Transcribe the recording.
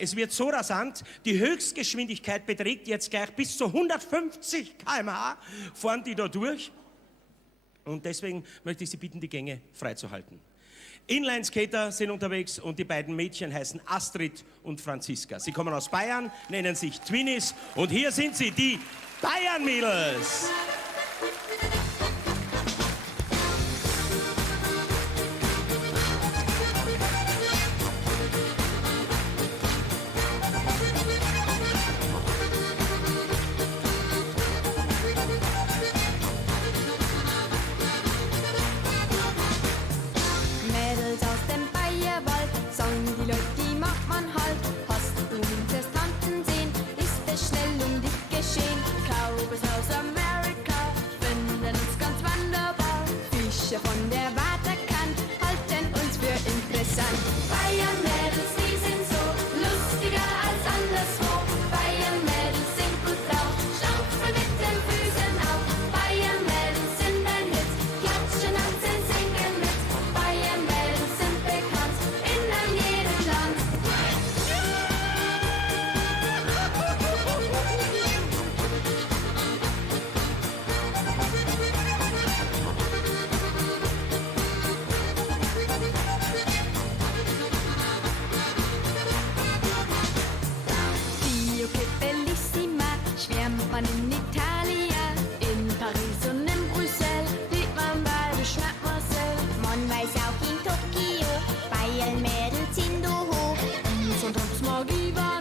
es wird so rasant, die Höchstgeschwindigkeit beträgt jetzt gleich bis zu 150 km/h, fahren die da durch. Und deswegen möchte ich Sie bitten, die Gänge freizuhalten. Inlineskater sind unterwegs und die beiden Mädchen heißen Astrid und Franziska. Sie kommen aus Bayern, nennen sich Twinnies und hier sind sie, die Bayern-Mädels. Mädels aus dem Bayerwald, sagen die Leute, die macht man halt. Hast du Tanten sehen, ist es schnell um dich geschehen. Cowboys aus Amerika finden uns ganz wunderbar. Fischer von der Waterkant halten uns für interessant. Bayern-Mädels, die sind so lustiger als anderswo. Bayern-Mädels sind gut drauf, stampfen mit den Füßen auf. Bayern-Mädels sind ein Hit, klatschen, tanzen, singen mit. Bayern-Mädels sind bekannt in jedem Land. Dio che bellissima, schwärmt man in Italia. In Paris und in Brüssel liebt man beide Mademoiselle. Man weiß auch in Tokio, Bayern-Mädels sind hoch. Und trotz Magie war